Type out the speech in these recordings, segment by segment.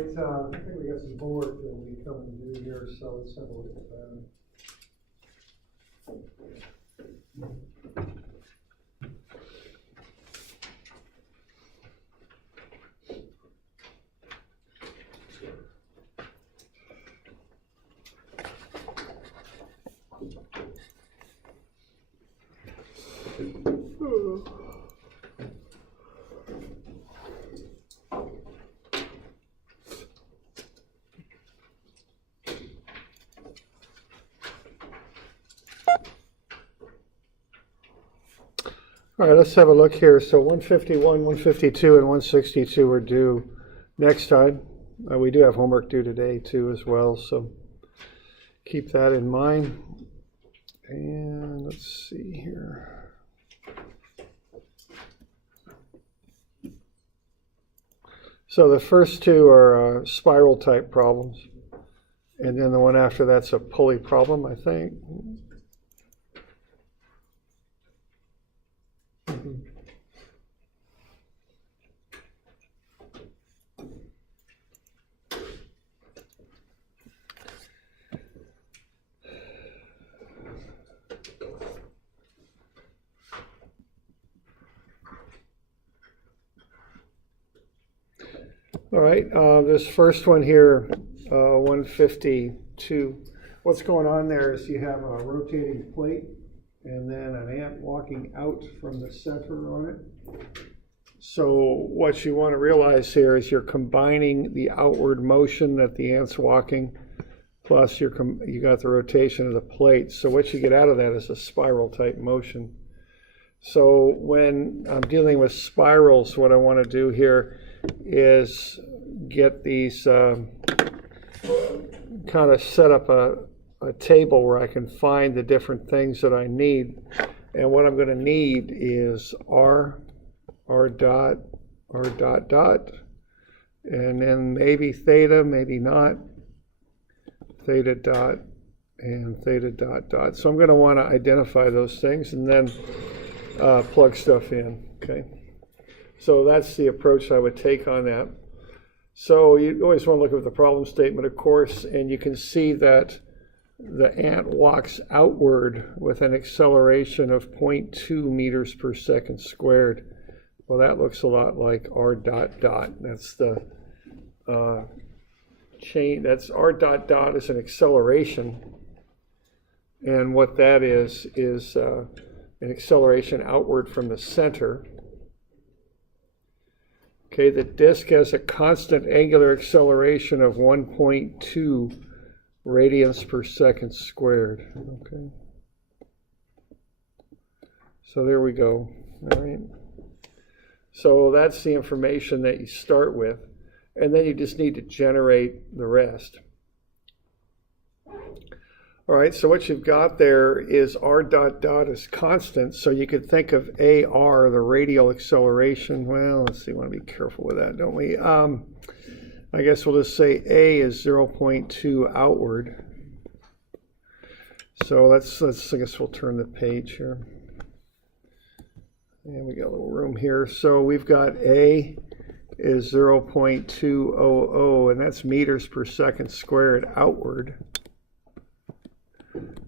right, I think we got some homework that will be coming due here, so let's have a look at that. All right, let's have a look here. So 151, 152, and 162 are due next time. We do have homework due today too as well, so keep that in mind. And let's see here. So the first two are spiral type problems, and then the one after that's a pulley problem, I think. All right, this first one here, 152. What's going on there is you have a rotating plate and then an ant walking out from the center on it. So what you want to realize here is you're combining the outward motion that the ant's walking, plus you got the rotation of the plate. So what you get out of that is a spiral type motion. So when I'm dealing with spirals, what I want to do here is get these kind of set up a table where I can find the different things that I need. And what I'm going to need is R dot, and then maybe theta, maybe not, theta dot, and theta dot dot. So I'm going to want to identify those things and then plug stuff in, okay? So that's the approach I would take on that. So you always want to look at the problem statement, of course, and you can see that the ant walks outward with an acceleration of 0.2 meters per second squared. Well, that looks a lot like R dot dot. That's the chain. That's R dot dot is an acceleration. And what that is an acceleration outward from the center. Okay, the disk has a constant angular acceleration of 1.2 radians per second squared. Okay. So there we go. All right. So that's the information that you start with, and then you just need to generate the rest. All right, so what you've got there is R dot dot is constant, so you could think of AR, the radial acceleration. Well, let's see, we want to be careful with that, don't we? I guess we'll just say A is 0.2 outward. So let's I guess we'll turn the page here. And we got a little room here. So we've got A is 0.200, and that's meters per second squared outward.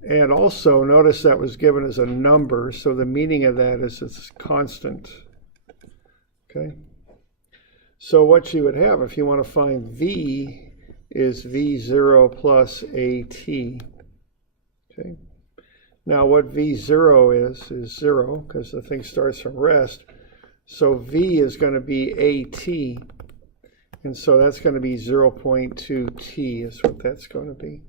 And also notice that was given as a number, so the meaning of that is it's constant. Okay. So what you would have if you want to find V is V0 plus AT. Okay. Now what V0 is 0 because the thing starts from rest. So V is going to be AT, and so that's going to be 0.2 T is what that's going to be.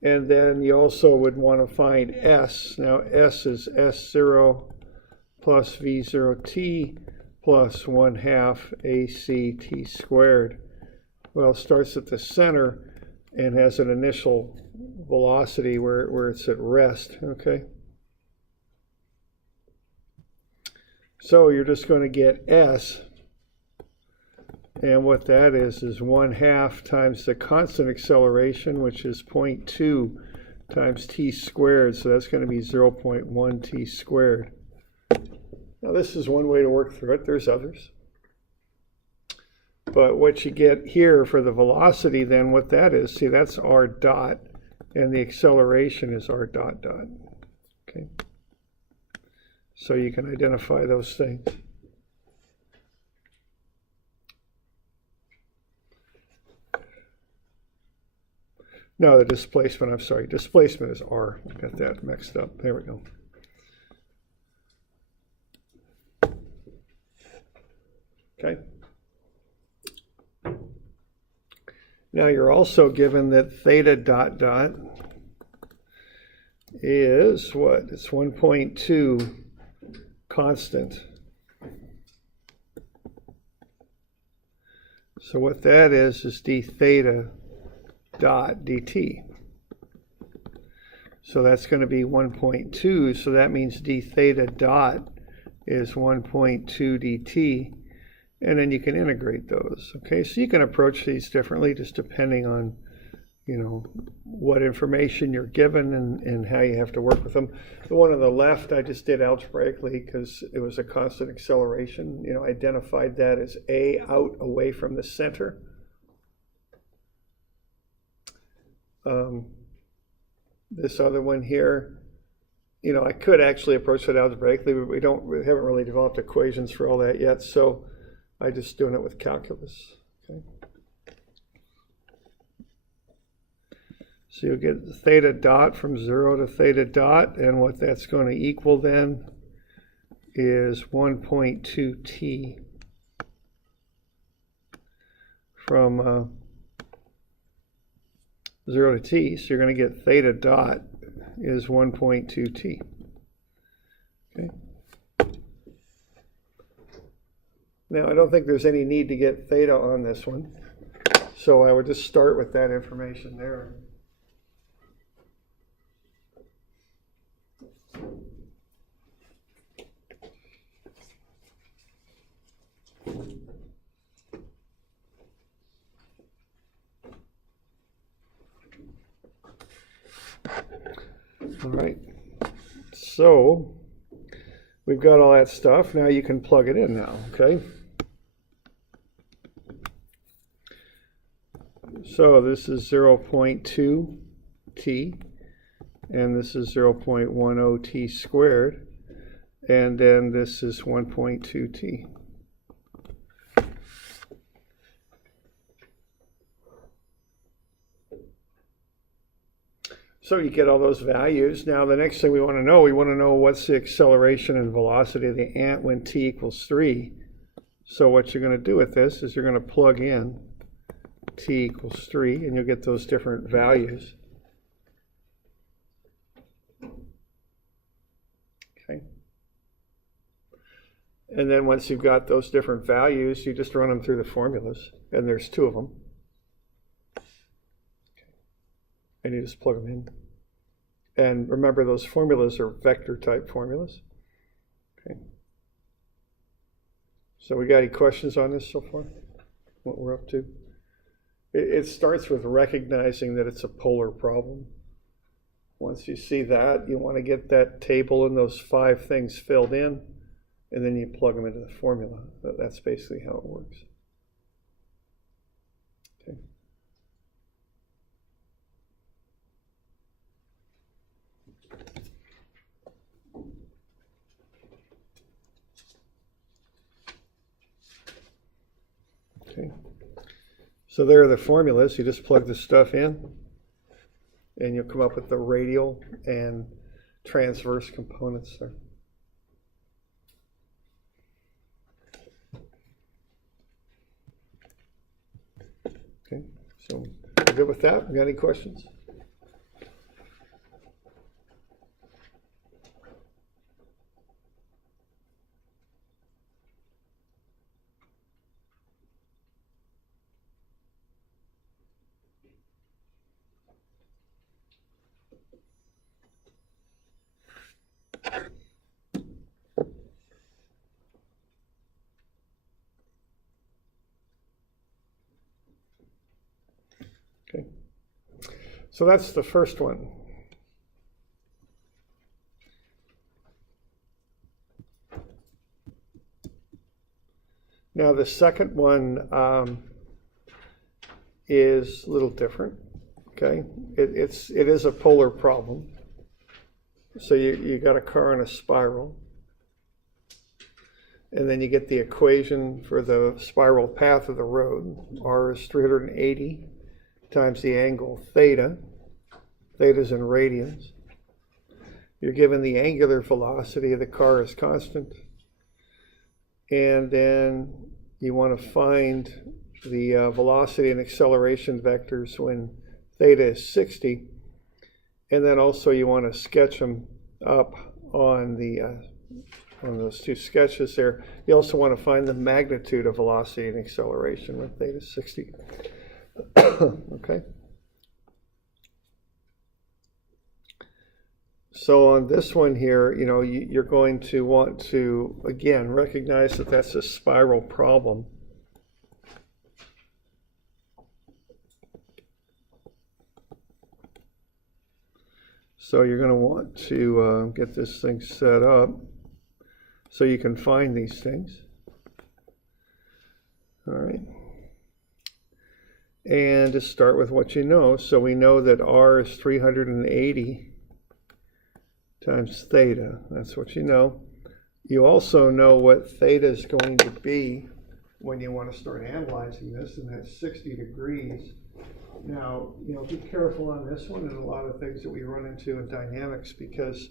And then you also would want to find S. Now S is S0 plus V0T plus 1/2 ACT squared. Well, it starts at the center and has an initial velocity where it's at rest, okay? So you're just going to get S, and what that is 1/2 times the constant acceleration, which is 0.2 times t squared, so that's going to be 0.1 t squared. Now this is one way to work through it. There's others. But what you get here for the velocity, then what that is, see, that's r dot, and the acceleration is r dot dot. Okay. So you can identify those things. No, the displacement, I'm sorry, displacement is r. Got that mixed up. There we go. Okay. Now you're also given that theta dot dot is what? It's 1.2 constant. So what that is d theta dot dt. So that's going to be 1.2, so that means d theta dot is 1.2 dt, and then you can integrate those. Okay, so you can approach these differently just depending on, you know, what information you're given and how you have to work with them. The one on the left I just did algebraically because it was a constant acceleration. You know, identified that as a out away from the center. This other one here, you know, I could actually approach it algebraically, but we haven't really developed equations for all that yet, so I'm just doing it with calculus. Okay. So you'll get theta dot from 0 to theta dot, and what that's going to equal then is 1.2 t from 0 to t, so you're going to get theta dot is 1.2 t. Okay. Now I don't think there's any need to get theta on this one, so I would just start with that information there. All right, so we've got all that stuff. Now you can plug it in now, okay? So this is 0.2 t, and this is 0.10 t squared, and then this is 1.2 t. So you get all those values. Now the next thing we want to know what's the acceleration and velocity of the ant when t equals 3. So what you're going to do with this is you're going to plug in t equals 3, and you'll get those different values. Okay. And then once you've got those different values, you just run them through the formulas, and there's 2 of them. And you just plug them in. And remember, those formulas are vector type formulas. Okay. So we got any questions on this so far? What we're up to? It starts with recognizing that it's a polar problem. Once you see that, you want to get that table and those 5 things filled in, and then you plug them into the formula. That's basically how it works. Okay. Okay. So there are the formulas. You just plug the stuff in, and you'll come up with the radial and transverse components there. Okay, so we're good with that? We got any questions? Okay, so that's the first one. Now the second one is a little different. Okay, it is a polar problem. So you got a car in a spiral, and then you get the equation for the spiral path of the road. R is 380 times the angle theta. Theta is in radians. You're given the angular velocity of the car is constant, and then you want to find the velocity and acceleration vectors when theta is 60, and then also you want to sketch them up on those two sketches there. You also want to find the magnitude of velocity and acceleration when theta is 60. Okay. So on this one here, you're going to want to, again, recognize that that's a spiral problem. So you're going to want to get this thing set up so you can find these things. All right. And just start with what you know. So we know that R is 380 times theta. That's what you know. You also know what theta is going to be when you want to start analyzing this, and that's 60 degrees. Now, be careful on this one and a lot of things that we run into in dynamics, because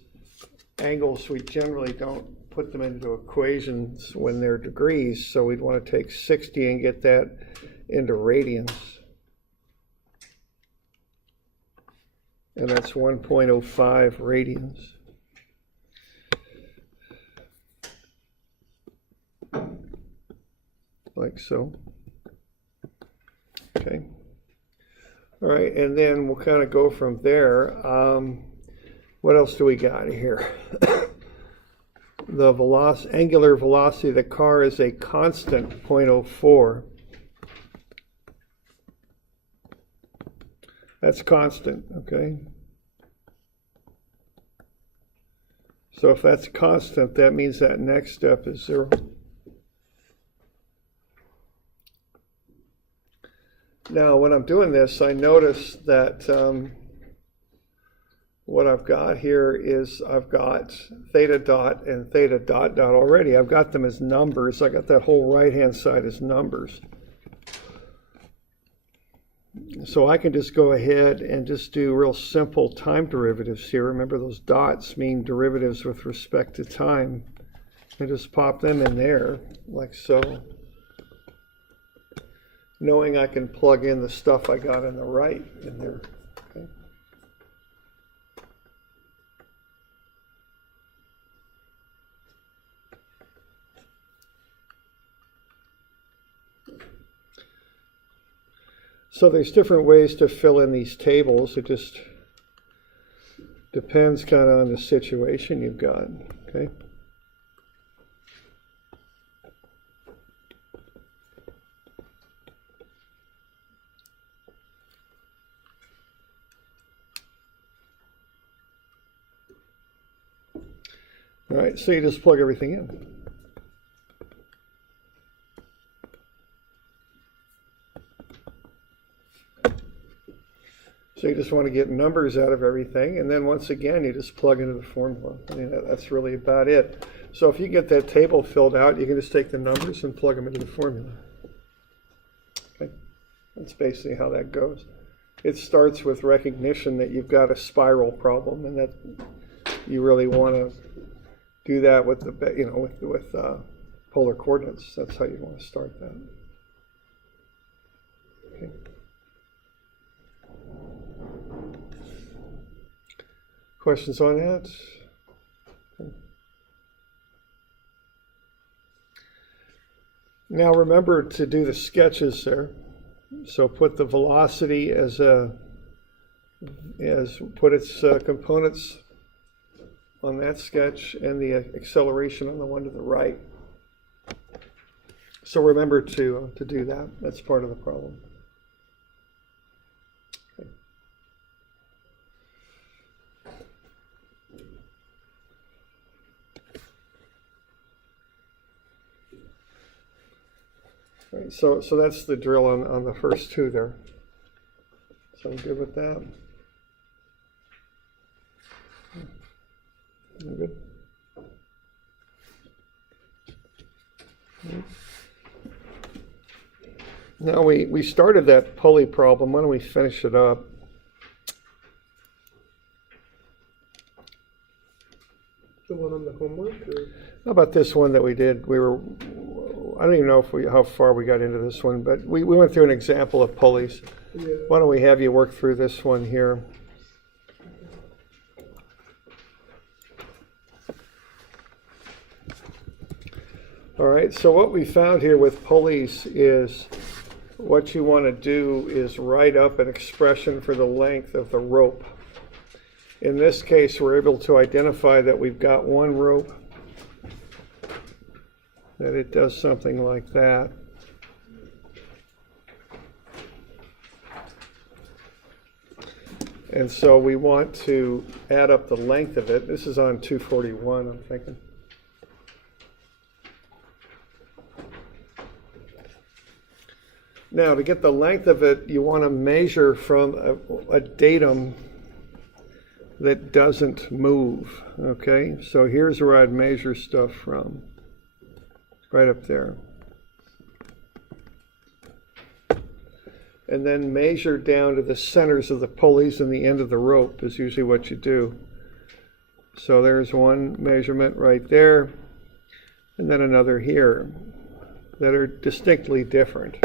angles, we generally don't put them into equations when they're degrees, so we'd want to take 60 and get that into radians. And that's 1.05 radians. Like so. Okay. All right, and then we'll kind of go from there. What else do we got here? The angular velocity of the car is a constant 0.04. That's constant, okay? So if that's constant, that means that next step is 0. Now, when I'm doing this, I notice that what I've got here is I've got theta dot and theta dot dot already. I've got them as numbers. I got that whole right-hand side as numbers. So I can just go ahead and just do real simple time derivatives here. Remember, those dots mean derivatives with respect to time. And just pop them in there, like so. Knowing I can plug in the stuff I got on the right in there. Okay. So there's different ways to fill in these tables. It just depends kind of on the situation you've got. Okay. All right, so you just plug everything in. So you just want to get numbers out of everything, and then once again, you just plug into the formula. I mean, that's really about it. So if you get that table filled out, you can just take the numbers and plug them into the formula. Okay, that's basically how that goes. It starts with recognition that you've got a spiral problem, and that you really want to do that with the with polar coordinates. That's how you want to start that. Okay. Questions on that? Okay. Now remember to do the sketches there. So put the velocity put its components on that sketch and the acceleration on the one to the right. So remember to do that. That's part of the problem. Okay. right, so that's the drill on the first two there. So I'm good with that. Good. Now we started that pulley problem. Why don't we finish it up? The one on the homework? Or? How about this one that we did? I don't even know how far we got into this one, but we went through an example of pulleys. Yeah. Why don't we have you work through this one here? All right, so what we found here with pulleys is what you want to do is write up an expression for the length of the rope. In this case, we're able to identify that we've got one rope, that it does something like that. And so we want to add up the length of it. This is on 241, I'm thinking. Now, to get the length of it, you want to measure from a datum that doesn't move, okay? So here's where I'd measure stuff from, right up there. And then measure down to the centers of the pulleys and the end of the rope is usually what you do. So there's one measurement right there, and then another here that are distinctly different.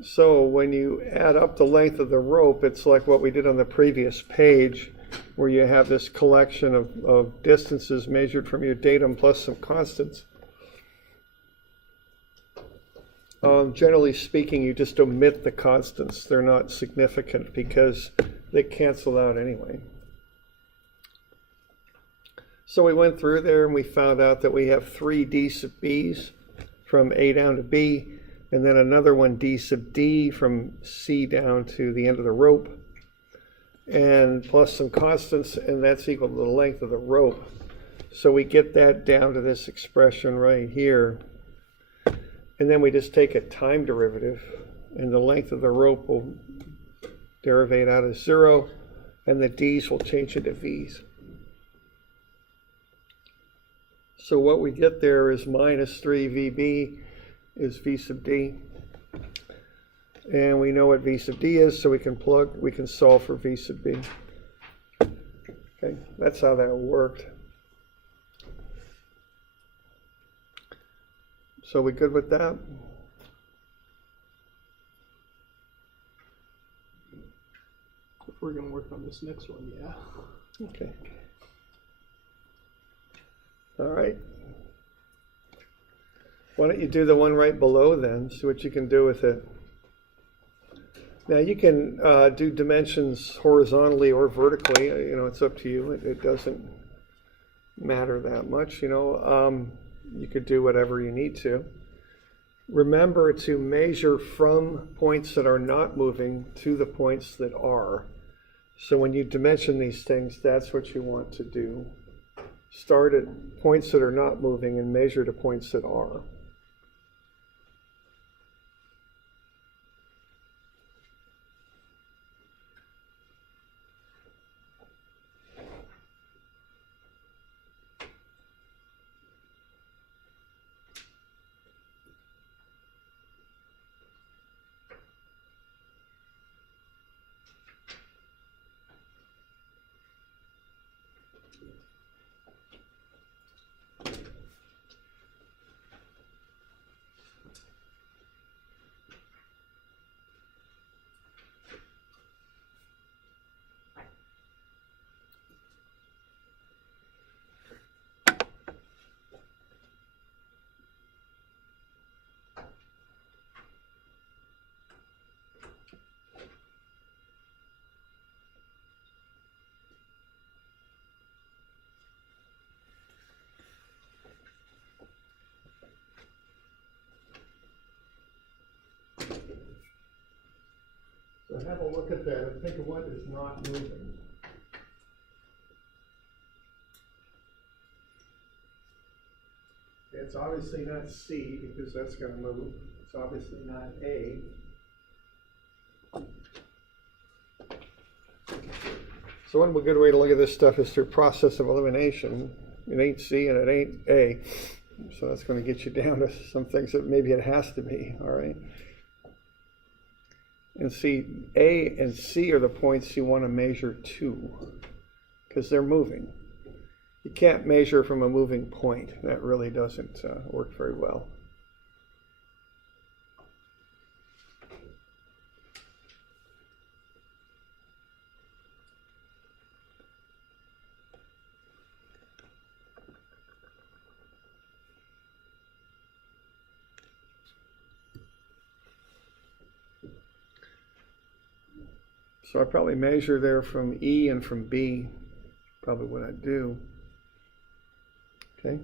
So when you add up the length of the rope, it's like what we did on the previous page, where you have this collection of distances measured from your datum plus some constants. Generally speaking, you just omit the constants. They're not significant because they cancel out anyway. So we went through there and we found out that we have 3 d sub b's from A down to B, and then another one d sub d from C down to the end of the rope, and plus some constants, and that's equal to the length of the rope. So we get that down to this expression right here. And then we just take a time derivative, and the length of the rope will derivate out of 0, and the d's will change into v's. So what we get there is minus 3 VB is V sub D. And we know what V sub D is, so we can solve for V sub B. Okay, that's how that worked. So we good with that? If we're going to work on this next one, yeah. Okay. All right. Why don't you do the one right below then, see what you can do with it. Now you can do dimensions horizontally or vertically, you know, it's up to you. It doesn't matter that much, you know. You could do whatever you need to. Remember to measure from points that are not moving to the points that are. So when you dimension these things, that's what you want to do. Start at points that are not moving and measure to points that are. So have a look at that and think of what is not moving. And it's obviously not C because that's going to move. It's obviously not A. So one good way to look at this stuff is through process of elimination. It ain't C and it ain't A. So that's going to get you down to some things that maybe it has to be, all right? And see, A and C are the points you want to measure to because they're moving. You can't measure from a moving point. That really doesn't work very well. So I probably measure there from E and from B, probably what I do. Okay.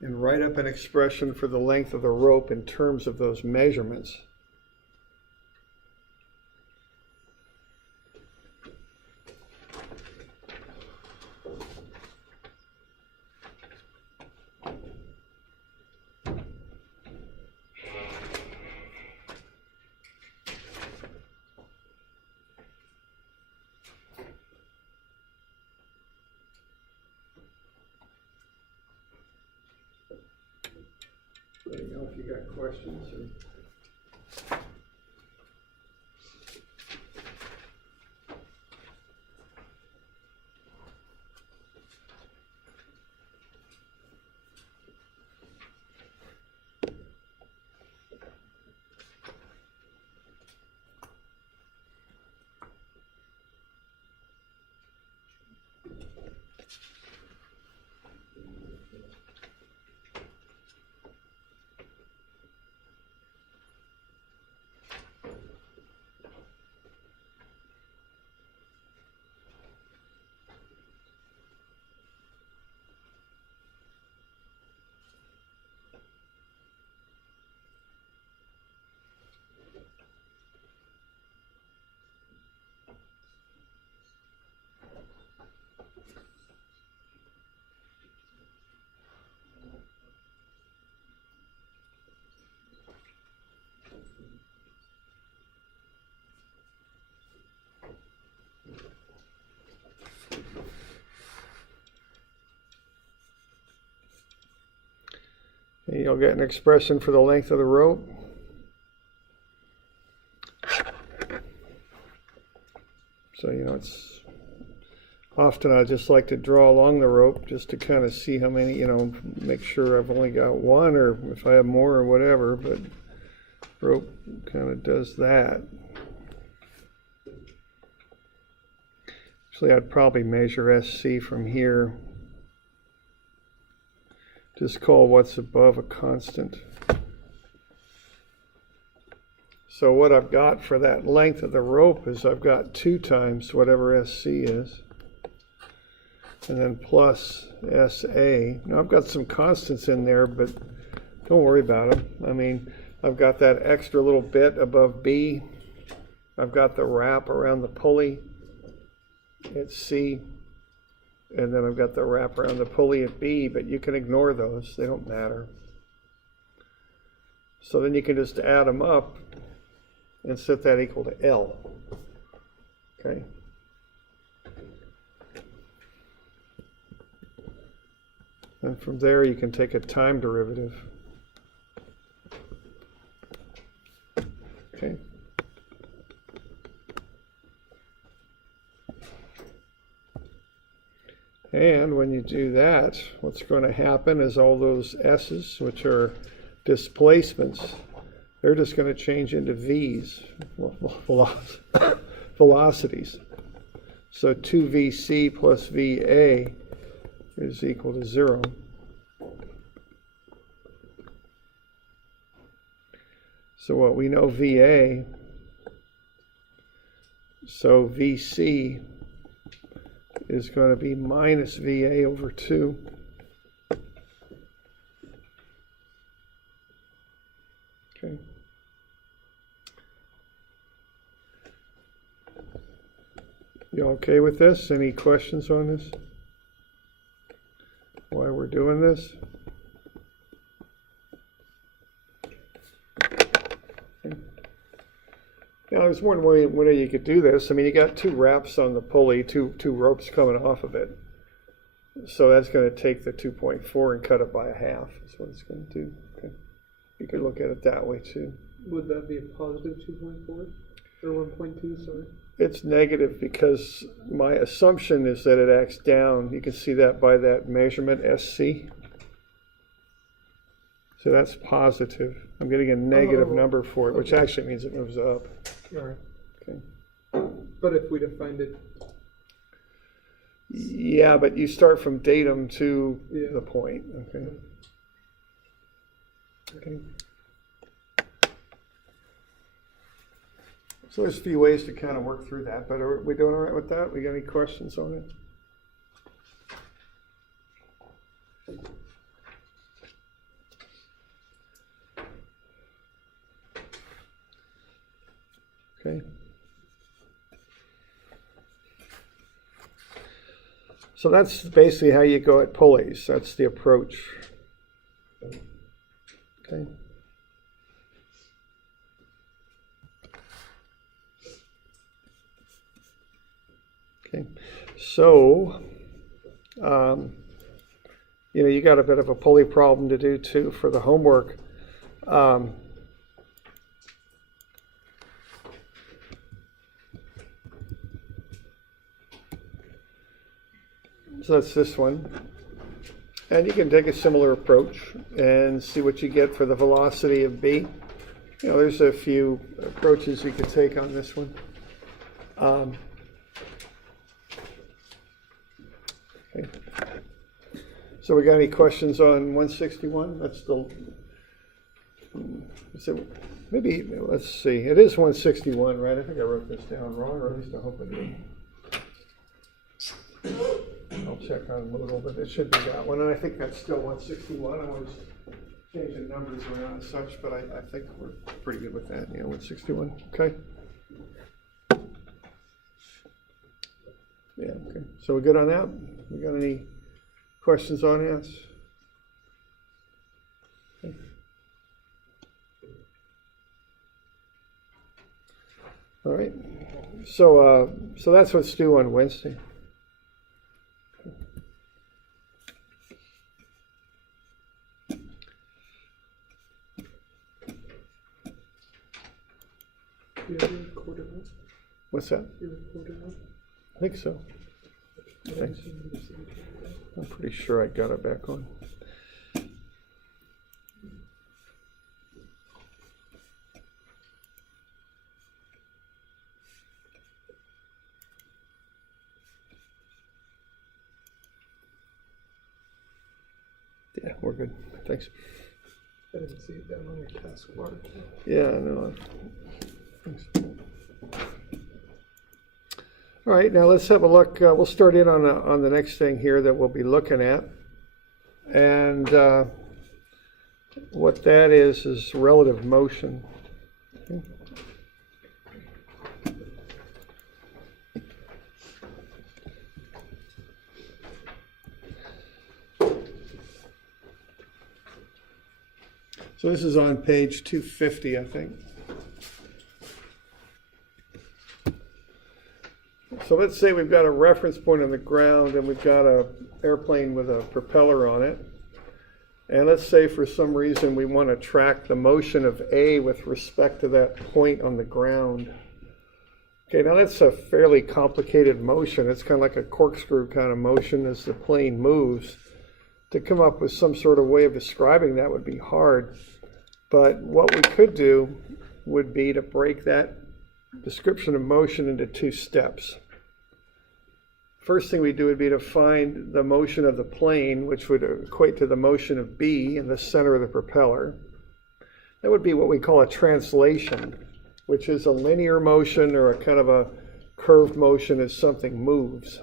And write up an expression for the length of the rope in terms of those measurements. Let me know if you got questions. And you'll get an expression for the length of the rope. So, it's often I just like to draw along the rope just to kind of see how many, make sure I've only got one or if I have more or whatever, but rope kind of does that. Actually, I'd probably measure SC from here. Just call what's above a constant. So what I've got for that length of the rope is I've got 2 times whatever SC is. And then plus SA. Now I've got some constants in there, but don't worry about them. I mean, I've got that extra little bit above B. I've got the wrap around the pulley at C. And then I've got the wrap around the pulley at B, but you can ignore those. They don't matter. So then you can just add them up and set that equal to L. Okay. And from there you can take a time derivative. Okay. And when you do that, what's going to happen is all those S's, which are displacements, they're just going to change into V's, velocities. So 2VC plus VA is equal to 0. So what we know VA, so VC is going to be minus VA over 2. Okay. You okay with this? Any questions on this? Why we're doing doing this. Now, there's one way you could do this. I mean, you got 2 wraps on the pulley, two ropes coming off of it. So that's going to take the 2.4 and cut it by 1/2. That's what it's going to do. Okay. You could look at it that way too. Would that be a positive 2.4 or 1.2? Sorry. It's negative because my assumption is that it acts down. You can see that by that measurement SC. So that's positive. I'm getting a negative number for it, which actually means it moves up. All right. Okay. But if we defined it, yeah, but you start from datum to Yeah. the point. Okay. Okay. So there's a few ways to kind of work through that, but are we doing all right with that? We got any questions on it? Okay. So that's basically how you go at pulleys. That's the approach. Okay. Okay. So, you got a bit of a pulley problem to do too for the homework. So that's this one. And you can take a similar approach and see what you get for the velocity of B. There's a few approaches you could take on this one. Okay. So we got any questions on 161? That's the, so maybe, let's see, it is 161, right? I think I wrote this down wrong, or at least I hope I did. I'll check on Moodle, but it should be that one, and I think that's still 161. I always change the numbers around and such, but I think we're pretty good with that. 161. Okay. Yeah. Okay. So we're good on that. We got any questions on that? Okay. All right. So that's what's due on Wednesday. What's that? I think so. Thanks. I'm pretty sure I got it back on. Yeah, we're good. Thanks. I didn't see it down on your taskbar. Yeah, I know. Thanks. All right, now let's have a look. We'll start in on the next thing here that we'll be looking at. And what that is relative motion. Okay. So this is on page 250, I think. So let's say we've got a reference point on the ground and we've got an airplane with a propeller on it. And let's say for some reason we want to track the motion of A with respect to that point on the ground. Okay, now that's a fairly complicated motion. It's kind of like a corkscrew kind of motion as the plane moves. To come up with some sort of way of describing that would be hard. But what we could do would be to break that description of motion into 2 steps. First thing we do would be to find the motion of the plane, which would equate to the motion of B in the center of the propeller. That would be what we call a translation, which is a linear motion or a kind of a curved motion as something moves.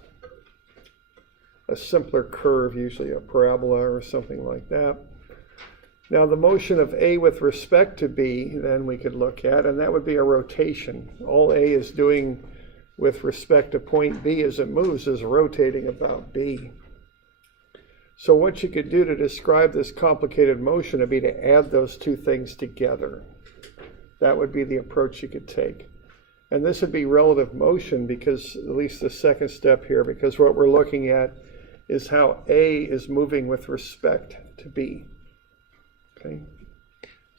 A simpler curve, usually a parabola or something like that. Now the motion of A with respect to B, then we could look at, and that would be a rotation. All A is doing with respect to point B as it moves is rotating about B. So what you could do to describe this complicated motion would be to add those two things together. That would be the approach you could take. And this would be relative motion, because at least the second step here, because what we're looking at is how A is moving with respect to B. Okay?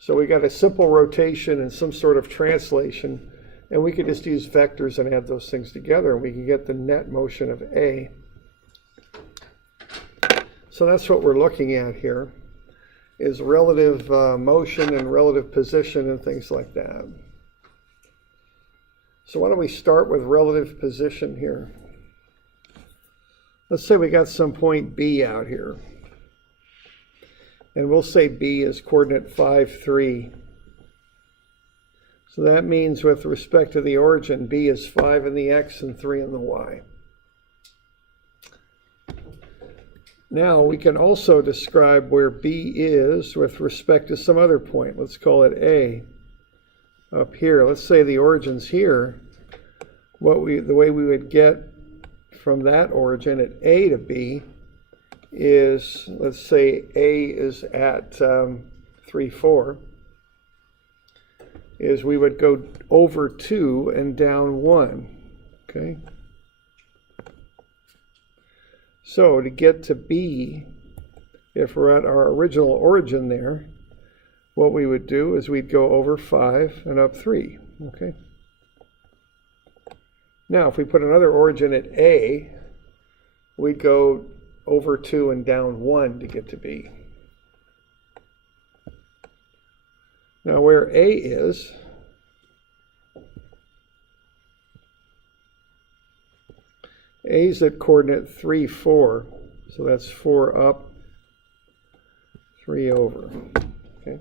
So we got a simple rotation and some sort of translation, and we could just use vectors and add those things together, and we can get the net motion of A. So that's what we're looking at here, is relative motion and relative position and things like that. So why don't we start with relative position here. Let's say we got some point B out here. And we'll say B is coordinate 5, 3. So that means with respect to the origin, B is 5 in the x and 3 in the y. Now we can also describe where B is with respect to some other point. Let's call it A. Up here, let's say the origin's here. The way we would get from that origin at A to B is, let's say A is at 3, 4, is we would go over 2 and down 1, okay? So to get to B, if we're at our original origin there, what we would do is we'd go over 5 and up 3, okay? Now, if we put another origin at A, we'd go over 2 and down 1 to get to B. Now, where A is at coordinate 3, 4, so that's 4 up, 3 over, okay?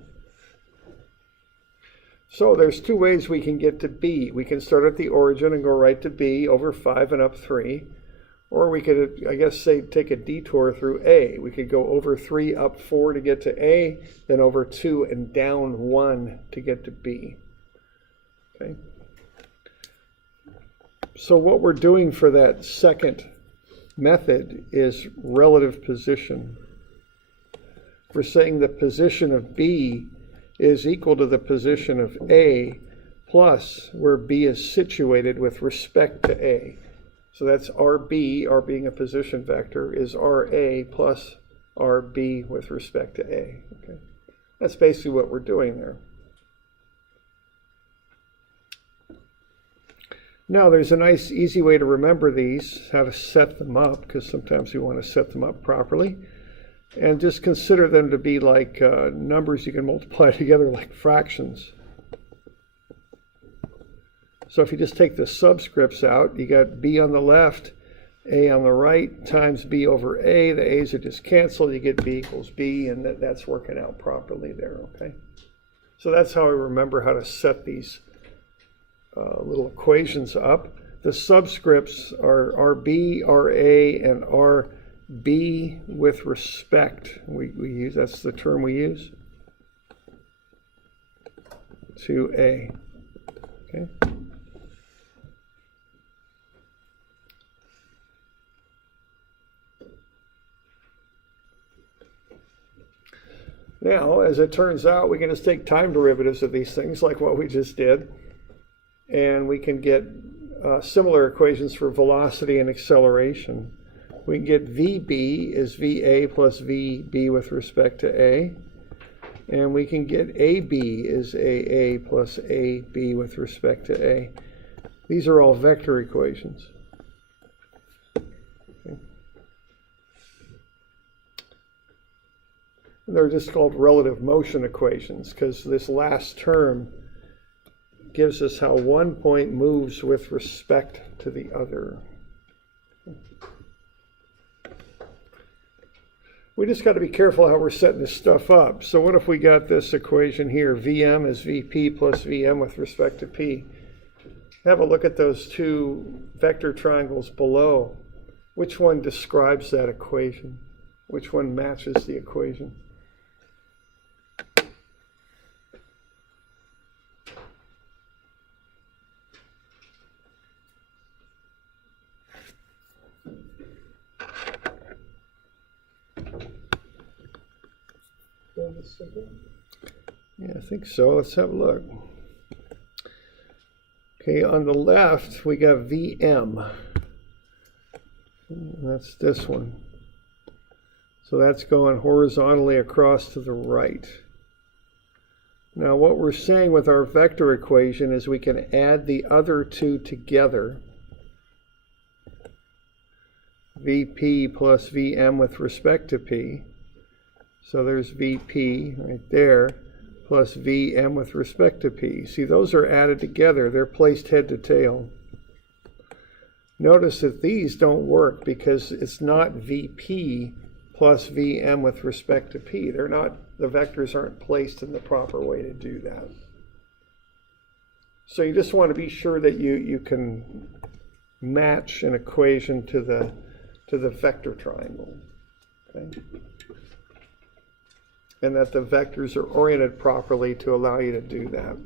So there's two ways we can get to B. We can start at the origin and go right to B over 5 and up 3. Or we could, I guess, say take a detour through A. We could go over 3, up 4 to get to A, then over 2 and down 1 to get to B. Okay. So what we're doing for that second method is relative position. We're saying the position of B is equal to the position of A plus where B is situated with respect to A. So that's RB, R being a position vector, is RA plus RB with respect to A. Okay. That's basically what we're doing there. Now there's a nice easy way to remember these, how to set them up, because sometimes we want to set them up properly. And just consider them to be like numbers you can multiply together like fractions. So if you just take the subscripts out, you got B on the left, A on the right, times B over A. The A's are just canceled. You get B equals B, and that's working out properly there, okay? So that's how I remember how to set these little equations up. The subscripts are RB, RA, and RB with respect. We use, that's the term we use, to A, okay? Now, as it turns out, we can just take time derivatives of these things like what we just did, and we can get similar equations for velocity and acceleration. We can get VB is VA plus VB with respect to A, and we can get AB is AA plus AB with respect to A. These are all vector equations. They're just called relative motion equations because this last term gives us how one point moves with respect to the other. We just got to be careful how we're setting this stuff up. So what if we got this equation here, Vm is Vp plus Vm with respect to P. Have a look at those two vector triangles below. Which one describes that equation? Which one matches the equation? a second. Yeah, I think so. Let's have a look. Okay, on the left, we got VM. That's this one. So that's going horizontally across to the right. Now what we're saying with our vector equation is we can add the other two together. Vp plus Vm with respect to p. So there's Vp right there plus Vm with respect to p. See, those are added together. They're placed head to tail. Notice that these don't work because it's not Vp plus Vm with respect to p. They're not, the vectors aren't placed in the proper way to do that. So you just want to be sure that you can match an equation to the vector triangle. Okay? And that the vectors are oriented properly to allow you to do that.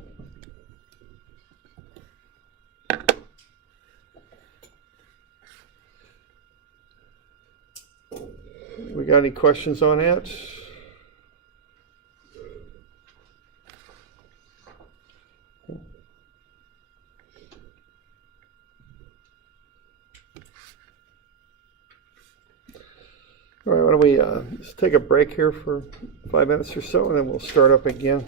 We got any questions on that? All right, why don't we just take a break here for 5 minutes or so, and then we'll start up again.